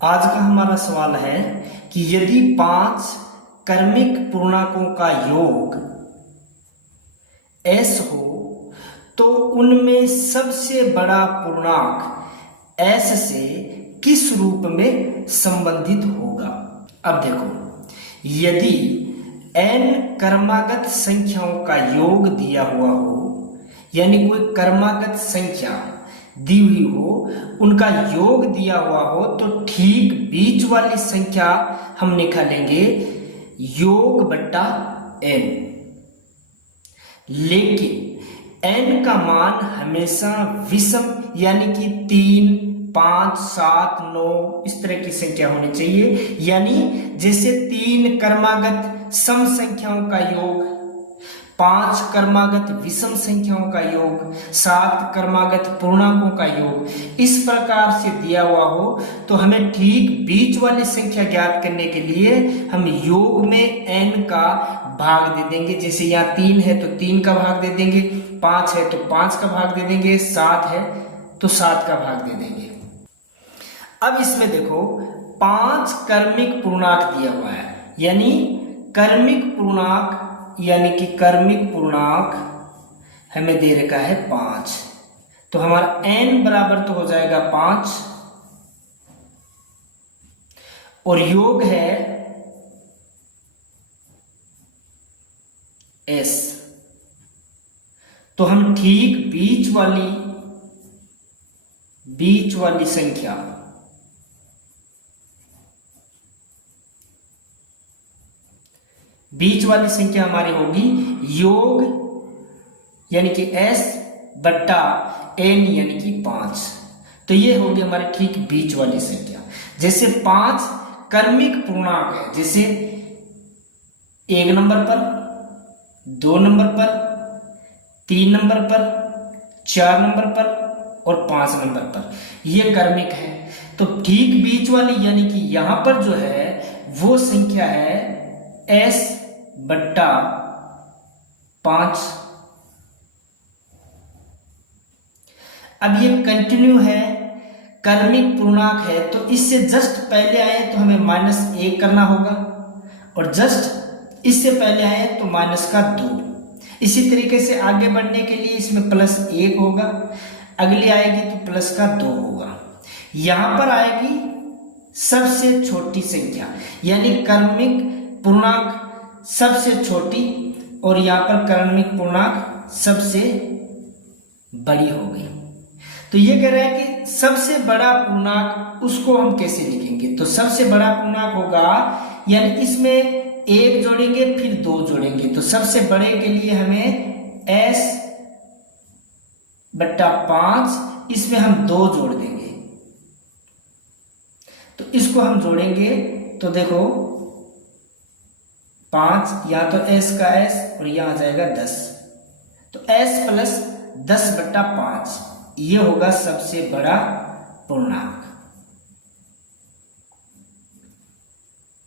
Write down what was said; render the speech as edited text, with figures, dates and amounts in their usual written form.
आज का हमारा सवाल है कि यदि 5 कर्मिक पूर्णांकों का योग s हो तो उनमें सबसे बड़ा पूर्णांक s से किस रूप में संबंधित होगा। अब देखो, यदि n क्रमागत संख्याओं का योग दिया हुआ हो, यानी कोई क्रमागत संख्या दी हुई हो, उनका योग दिया हुआ हो, तो ठीक बीच वाली संख्या हम निकालेंगे योग बट्टा n। लेकिन n का मान हमेशा विषम यानी कि 3, 5, 7, 9 इस तरह की संख्या होनी चाहिए। यानी जैसे 3 क्रमागत सम संख्याओं का योग, 5 क्रमागत विषम संख्याओं का योग, 7 क्रमागत पूर्णांकों का योग, इस प्रकार से दिया हुआ हो तो हमें ठीक बीच वाली संख्या ज्ञात करने के लिए हम योग में n का भाग दे देंगे। जैसे यहाँ 3 है तो 3 का भाग दे देंगे, 5 है तो 5 का भाग दे देंगे, 7 है तो 7 का भाग दे देंगे। अब इसमें देखो 5 कर्मिक पूर्णांक दिया हुआ है, यानी कर्मिक पूर्णांक यानी कि कर्मिक पूर्णांक हमें दे रखा है 5, तो हमारा n बराबर तो हो जाएगा 5 और योग है s, तो हम ठीक बीच वाली संख्या हमारी होगी योग यानी कि s बट्टा n यानी कि 5, तो ये होगी हमारी ठीक बीच वाली संख्या। जैसे 5 कर्मिक पूर्णांक है, जैसे 1 नंबर पर, 2 नंबर पर, 3 नंबर पर, 4 नंबर पर और 5 नंबर पर, ये कर्मिक है। तो ठीक बीच वाली यानी कि यहां पर जो है वो संख्या है s बट्टा 5। अब ये कंटिन्यू है, कर्मिक पूर्णांक है, तो इससे जस्ट पहले आए तो हमें -1 करना होगा और जस्ट इससे पहले आए तो -2। इसी तरीके से आगे बढ़ने के लिए इसमें +1 होगा, अगली आएगी तो +2 होगा। यहां पर आएगी सबसे छोटी संख्या यानी कर्मिक पूर्णांक सबसे छोटी और यहां पर कर्मिक पूर्णांक सबसे बड़ी हो गई। तो ये कह रहा है कि सबसे बड़ा पूर्णांक उसको हम कैसे लिखेंगे, तो सबसे बड़ा पूर्णांक होगा यानी इसमें 1 जोड़ेंगे फिर 2 जोड़ेंगे, तो सबसे बड़े के लिए हमें s बट्टा 5, इसमें हम 2 जोड़ देंगे, तो इसको हम जोड़ेंगे तो देखो 5, या तो s का s और यहां आ जाएगा 10, तो s + 10 बट्टा 5 ये होगा सबसे बड़ा पूर्णांक।